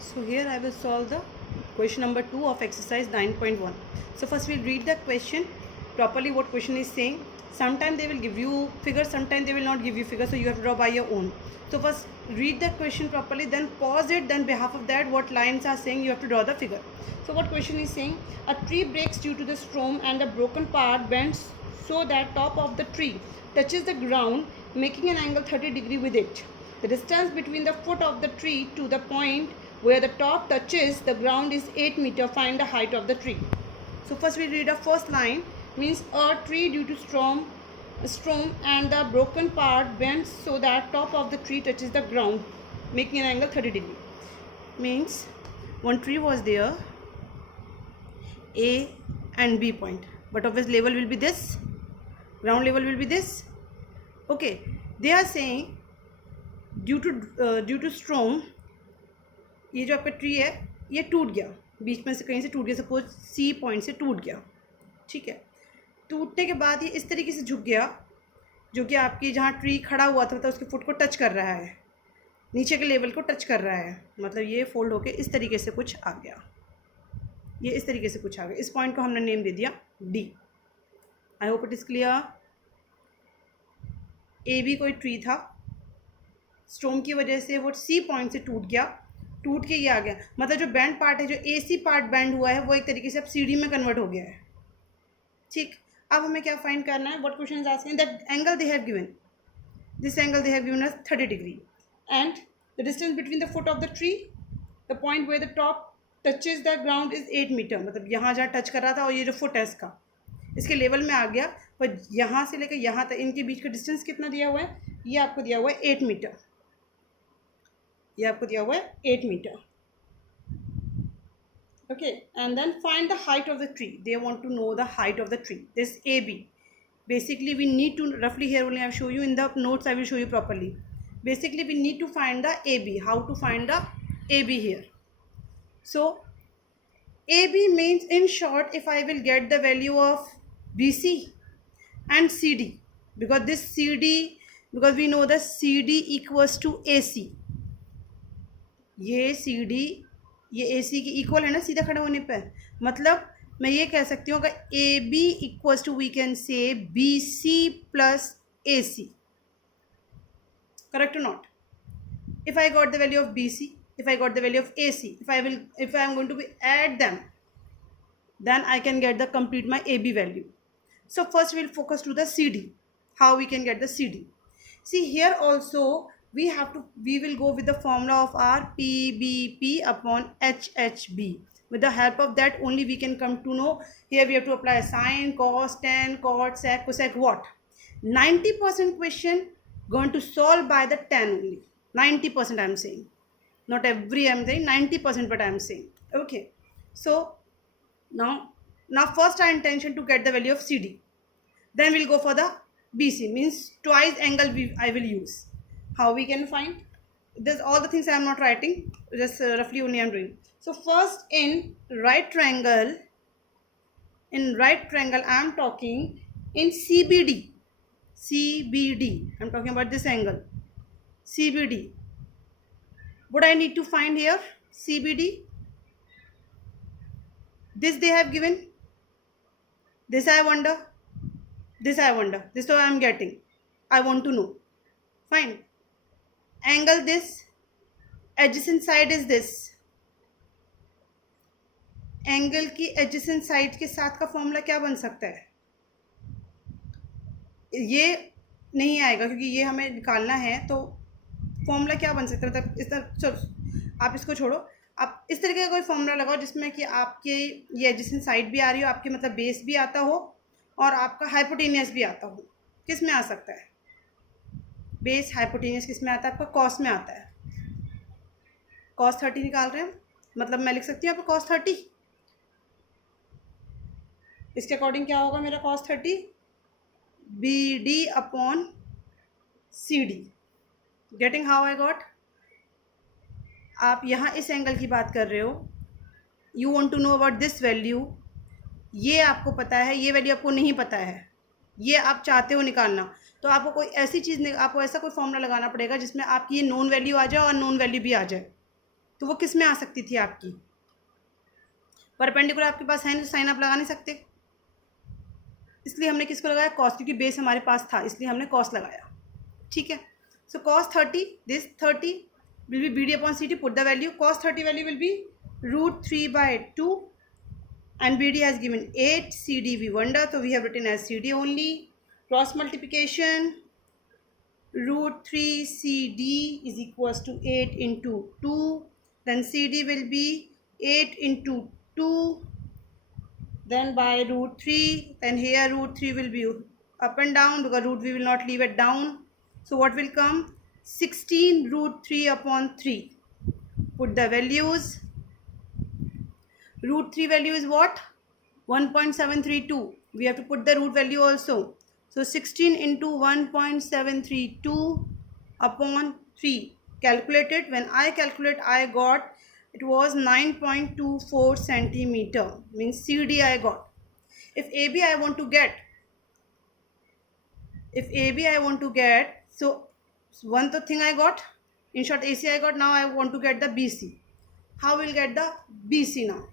So here I will solve the question number 2 of exercise 9.1. So first we'll read the question properly, what question is saying. Sometimes they will give you figures, sometimes they will not give you figures, so you have to draw by your own. So first read the question properly, then pause it, then behalf of that what lines are saying you have to draw the figure. So what question is saying, a tree breaks due to the storm and the broken part bends so that top of the tree touches the ground, making an angle 30 degrees with it. The distance between the foot of the tree to the point where the top touches the ground is 8 meters. Find the height of the tree. So first we read the first line, means a tree due to storm and the broken part bends so that top of the tree touches the ground, making an angle 30 degree. Means one tree was there, A and B point, but obviously level will be this, ground level will be this. Okay, they are saying due to storm ये जो आपका tree है ये टूट गया, बीच में से कहीं से टूट गया, सपोज सी पॉइंट से टूट गया, ठीक है। टूटने के बाद ये इस तरीके से झुक गया, जो कि आपकी जहाँ ट्री खड़ा हुआ था उसके फुट को टच कर रहा है, नीचे के लेवल को टच कर रहा है, मतलब ये फोल्ड होके इस तरीके से कुछ आ गया, ये इस तरीके से कुछ आ गया। इस पॉइंट को हमने नेम दे दिया D. I hope it is clear. A B कोई ट्री था, स्टॉर्म की वजह से वो सी पॉइंट से टूट गया, टूट के ये आ गया, मतलब जो बैंड पार्ट है, जो एसी पार्ट बैंड हुआ है वो एक तरीके से अब सीडी में कन्वर्ट हो गया है, ठीक। अब हमें क्या फाइंड करना है, what question is asking, that angle they have given, this angle they have given us 30 degree and the distance between the foot of the tree, the point where the top touches the ground is 8 meter, मतलब यहाँ जहाँ touch कर रहा था और ये जो foot है इसका, इसके लेवल में आ गया, पर यहाँ से लेकर यहाँ तक इनके बीच का डिस्टेंस कितना दिया हुआ है, ये आपको दिया हुआ है 8 मीटर, ये आपको दिया हुआ है 8 metre. Okay, and then find the height of the tree. They want to know the height of the tree. This AB. Basically, we need to, roughly here only I will show you, in the notes I will show you properly. Basically, we need to find the AB. How to find the AB here? So, AB means, in short, if I will get the value of BC and CD, because this CD, because we know the CD equals to AC. ये CD ये AC की equal है ना सीधा खड़े होने पर, मतलब मैं ये कह सकती हूँ अगर AB equals to we can say BC plus AC, correct or not? If I got the value of BC, if I got the value of AC, if I am going to add them, then I can get the complete my AB value. So first we will focus to the CD, how we can get the CD. See here also we will go with the formula of our PBP upon HHB. With the help of that only we can come to know, here we have to apply sine, cos, tan, cot, sec, cosec, what. 90% question going to solve by the tan only. 90% I am saying. Not every I am saying, 90% but I am saying. Okay. So now first our intention to get the value of CD. Then we'll go for the BC, means twice angle I will use. How we can find this, all the things I am not writing, just roughly only I am doing. So first in right triangle I am talking in CBD, I am talking about this angle CBD. What I need to find here, CBD, this they have given, this I wonder, this what I am getting, I want to know. Fine. Angle this, adjacent side is this, angle की adjacent side के साथ का formula क्या बन सकता है, ये नहीं आएगा क्योंकि ये हमें निकालना है, तो फॉर्मूला क्या बन सकता है, मतलब इस तरह, चलो आप इसको छोड़ो, आप इस तरीके का कोई फॉर्मूला लगाओ जिसमें कि आपके ये एडजेसेंट साइड भी आ रही हो, आपके मतलब बेस भी आता हो और आपका हाइपोटेनियस भी आता हो। किस में आ सकता है, बेस हाइपोटेनियस किस में आता है, आपका कॉस में आता है। कॉस 30 निकाल रहे हैं, मतलब मैं लिख सकती हूँ आपका कॉस 30, इसके अकॉर्डिंग क्या होगा मेरा cos 30, BD upon CD। Getting how I got. आप यहाँ इस एंगल की बात कर रहे हो, you want to know about this value, ये आपको पता है, ये वैल्यू आपको नहीं पता है, ये आप चाहते हो निकालना, तो आपको कोई ऐसी चीज़, आपको ऐसा कोई फॉर्मूला लगाना पड़ेगा जिसमें आपकी ये नोन वैल्यू आ जाए और नोन वैल्यू भी आ जाए। तो वो किस में आ सकती थी आपकी? परपेंडिकुलर आपके पास है नहीं तो साइन आप लगा नहीं सकते, इसलिए हमने किसको लगाया? कॉस, क्योंकि बेस हमारे पास था इसलिए हमने कॉस लगाया। ठीक है, सो cos 30, this 30 will be BD upon CT. Put the value. Cos 30 value will be √3/2, and BD has given 8, CD we wonder, so we have written as CD only. Cross multiplication, √3 CD is equals to 8 into 2, then CD will be 8 into 2, then by √3, then here √3 will be up and down because root we will not leave it down. So what will come? 16 √3 upon 3. Put the values. √3 value is what? 1.732. We have to put the root value also. So 16 into 1.732 upon 3. Calculated. When I calculate, I got, it was 9.24 centimeter. Means CD I got. If AB I want to get, so one thing I got, in short AC I got, now I want to get the BC. How will get the BC now?